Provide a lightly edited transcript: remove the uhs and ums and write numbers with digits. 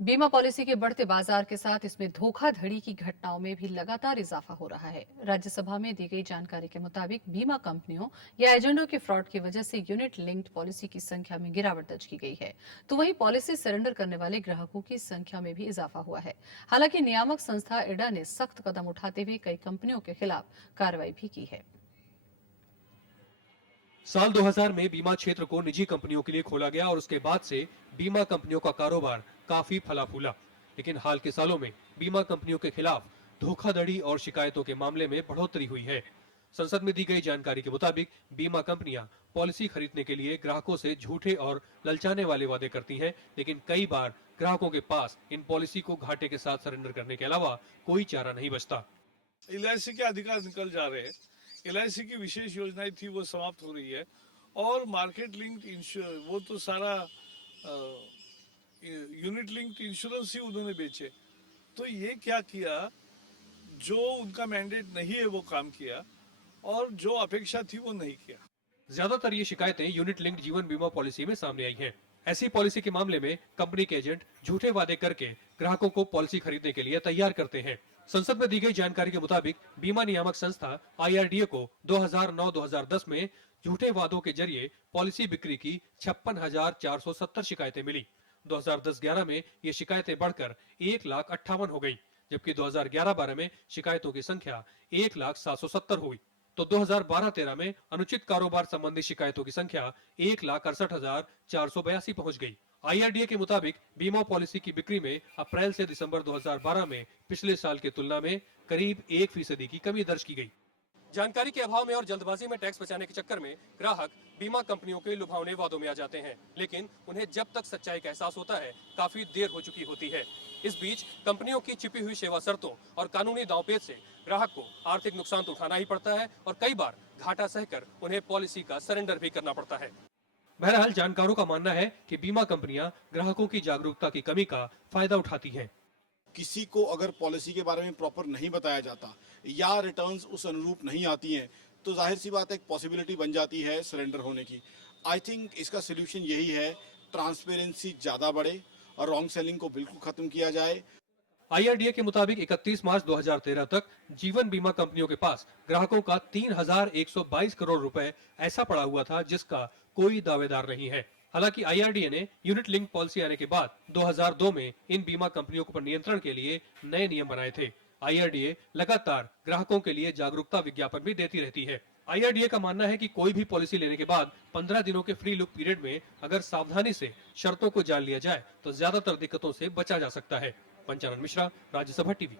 बीमा पॉलिसी के बढ़ते बाजार के साथ इसमें धोखाधड़ी की घटनाओं में भी लगातार इजाफा हो रहा है। राज्यसभा में दी गई जानकारी के मुताबिक बीमा कंपनियों या एजेंटों के फ्रॉड की वजह से यूनिट लिंक्ड पॉलिसी की संख्या में गिरावट दर्ज की गई है। तो वहीं पॉलिसी सरेंडर करने वाले ग्राहकों की संख्या में भी इजाफा हुआ है। हालांकि नियामक संस्था एडा ने सख्त कदम उठाते हुए कई कंपनियों के खिलाफ कार्रवाई भी की है। साल 2000 में बीमा क्षेत्र को निजी कंपनियों के लिए खोला गया और उसके बाद से बीमा कंपनियों का कारोबार काफी फला फूला। लेकिन हाल के सालों में बीमा कंपनियों के खिलाफ धोखाधड़ी और शिकायतों के मामले में बढ़ोतरी हुई है। संसद में दी गई जानकारी के मुताबिक बीमा कंपनियां पॉलिसी खरीदने के लिए ग्राहकों से झूठे और ललचाने वाले वादे करती हैं, लेकिन कई बार ग्राहकों के पास इन पॉलिसी को घाटे के साथ सरेंडर करने के अलावा कोई चारा नहीं बचता। एलआईसी के अधिकार निकल जा रहे हैं। एलआईसी की विशेष योजनाएं थी वो समाप्त हो रही है और मार्केट लिंक्ड इंश्योरेंस वो तो सारा यूनिट लिंक्ड इंश्योरेंस ही उन्होंने बेचे। तो ये क्या किया, जो उनका मैंडेट नहीं है वो काम किया और जो अपेक्षा थी वो नहीं किया। ज्यादातर ये शिकायतें यूनिट लिंक्ड जीवन बीमा पॉलिसी में सामने आई हैं। ऐसी पॉलिसी के मामले में कंपनी के एजेंट झूठे वादे करके ग्राहकों को पॉलिसी खरीदने के लिए तैयार करते हैं। संसद में दी गई जानकारी के मुताबिक बीमा नियामक संस्था IRDA को 2009-2010 में झूठे वादों के जरिए पॉलिसी बिक्री की 56,470 शिकायतें मिली। 2010-11 में ये शिकायतें बढ़कर 1,58,000 हो गई, जबकि 2011-12 में शिकायतों की संख्या 1,770,000 हुई। तो 2012-13 में अनुचित कारोबार संबंधी शिकायतों की संख्या 1,68,482 पहुंच गई। IRDA के मुताबिक बीमा पॉलिसी की बिक्री में अप्रैल से दिसंबर 2012 में पिछले साल की तुलना में करीब 1% की कमी दर्ज की गई। जानकारी के अभाव में और जल्दबाजी में टैक्स बचाने के चक्कर में ग्राहक बीमा कंपनियों के लुभावने वादों में आ जाते हैं, लेकिन उन्हें जब तक सच्चाई का एहसास होता है काफी देर हो चुकी होती है। इस बीच कंपनियों की छिपी हुई सेवा शर्तों और कानूनी दांवपेच से ग्राहक को आर्थिक नुकसान तो उठाना ही पड़ता है और कई बार घाटा सहकर उन्हें पॉलिसी का सरेंडर भी करना पड़ता है। बहरहाल जानकारों का मानना है कि बीमा कंपनियां ग्राहकों की जागरूकता की कमी का फायदा उठाती हैं। किसी को अगर पॉलिसी के बारे में प्रॉपर नहीं बताया जाता या रिटर्न्स उस अनुरूप नहीं आती हैं तो जाहिर सी बात है एक पॉसिबिलिटी बन जाती है सरेंडर होने की। आई थिंक इसका सोल्यूशन यही है, ट्रांसपेरेंसी ज़्यादा बढ़े और रॉन्ग सेलिंग को बिल्कुल खत्म किया जाए। IRDA के मुताबिक 31 मार्च 2013 तक जीवन बीमा कंपनियों के पास ग्राहकों का 3,122 करोड़ रुपए ऐसा पड़ा हुआ था जिसका कोई दावेदार नहीं है। हालांकि IRDA ने यूनिट लिंक पॉलिसी आने के बाद 2002 में इन बीमा कंपनियों पर नियंत्रण के लिए नए नियम बनाए थे। IRDA लगातार ग्राहकों के लिए जागरूकता विज्ञापन भी देती रहती है। IRDA का मानना है कि कोई भी पॉलिसी लेने के बाद 15 दिनों के फ्री लुक पीरियड में अगर सावधानी से शर्तों को जान लिया जाए तो ज्यादातर दिक्कतों से बचा जा सकता है। पंचानन मिश्रा, राज्यसभा टीवी।